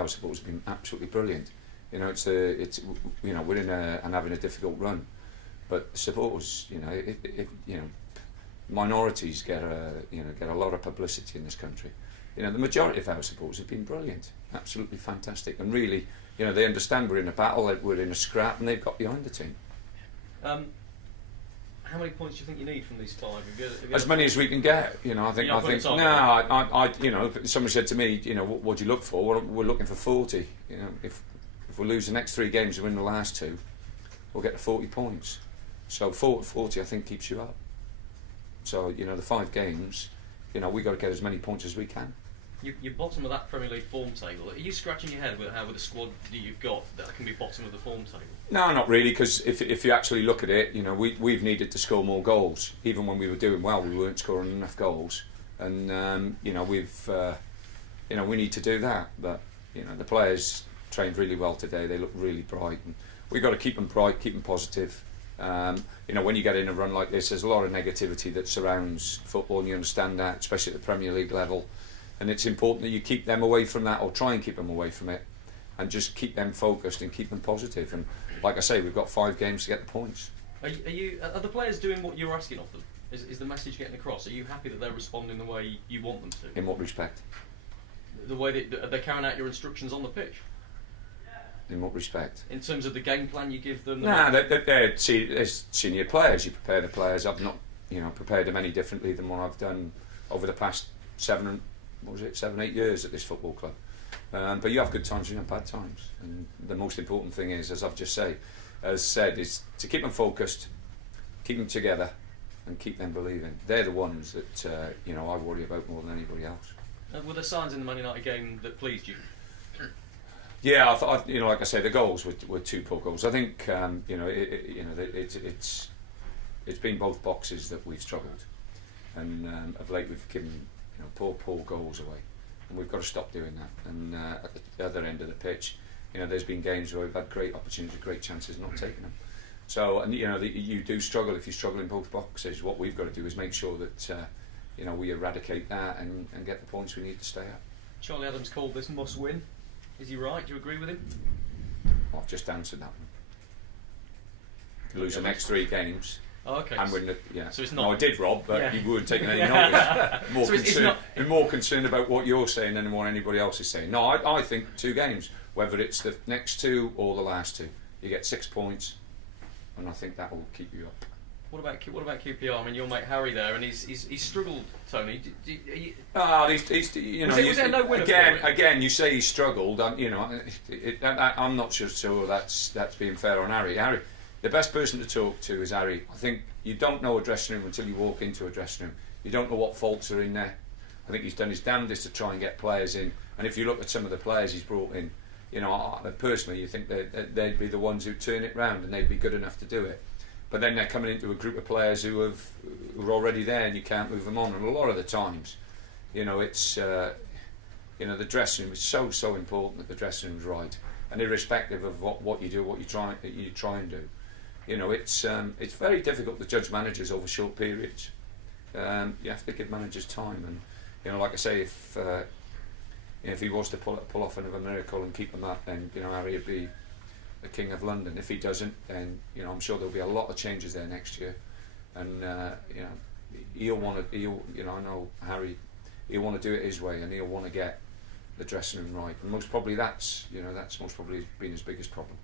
our supporters have been absolutely brilliant. You know, we're in and having a difficult run, but supporters, minorities get a lot of publicity in this country. You know, the majority of our supporters have been brilliant, absolutely fantastic, and really, they understand we're in a battle, we're in a scrap, and they've got behind the team. How many points do you think you need from these 5? Have you as many as we can get. I think. Someone said to me, what do you look for? Well, we're looking for 40. If we lose the next 3 games and win the last 2, we'll get to 40 points. So 40, I think, keeps you up. So the 5 games, we got to get as many points as we can. You're bottom of that Premier League form table. Are you scratching your head with how, with the squad that you've got, that can be bottom of the form table? No, not really, because if you actually look at it, we've needed to score more goals. Even when we were doing well, we weren't scoring enough goals, and we need to do that. But the players trained really well today. They look really bright, and we've got to keep them bright, keep them positive. When you get in a run like this, there's a lot of negativity that surrounds football, and you understand that, especially at the Premier League level. And it's important that you keep them away from that, or try and keep them away from it, and just keep them focused and keep them positive. And like I say, we've got 5 games to get the points. Are the players doing what you're asking of them? Is the message getting across? Are you happy that they're responding the way you want them to? In what respect? The way that they're carrying out your instructions on the pitch. In what respect? In terms of the game plan you give them? They're senior players. You prepare the players. I've not prepared them any differently than what I've done over the past 7, 8 years at this football club. But you have good times and you have bad times, and the most important thing is, as I've just said, is to keep them focused, keep them together, and keep them believing. They're the ones that I worry about more than anybody else. Were there signs in the Man United game that pleased you? Yeah, I thought, like I say, the goals were 2 poor goals. I think it's been both boxes that we've struggled, and of late we've given poor goals away, and we've got to stop doing that. And at the other end of the pitch, there's been games where we've had great opportunities, great chances, not taking them. So, and you do struggle if you struggle in both boxes. What we've got to do is make sure that we eradicate that and get the points we need to stay up. Charlie Adams called this must win. Is he right? Do you agree with him? I've just answered that one. Lose the next 3 games. Oh, okay. And win So it's not. No, I did, Rob, but you weren't taking any notice. You're more concerned about what you're saying than what anybody else is saying. No, I think 2 games, whether it's the next 2 or the last 2, you get 6 points, and I think that will keep you up. What about QPR? I mean, your mate Harry there, and he's struggled, Tony. Was there no winner for him? Again, you say he struggled. I'm not sure that's being fair on Harry. Harry, the best person to talk to is Harry. I think you don't know a dressing room until you walk into a dressing room. You don't know what faults are in there. I think he's done his damnedest to try and get players in. And if you look at some of the players he's brought in, personally, you think they'd be the ones who turn it round and they'd be good enough to do it. But then they're coming into a group of players who are already there, and you can't move them on. And a lot of the times, it's the dressing room is so important that the dressing room's right, and irrespective of what you do, what you try and do. It's very difficult to judge managers over short periods. You have to give managers time, and like I say, if he was to pull off another miracle and keep them up, then Harry would be the king of London. If he doesn't, then I'm sure there'll be a lot of changes there next year, and he'll want to. I know Harry. He'll want to do it his way, and he'll want to get the dressing room right. And most probably that's most probably been his biggest problem.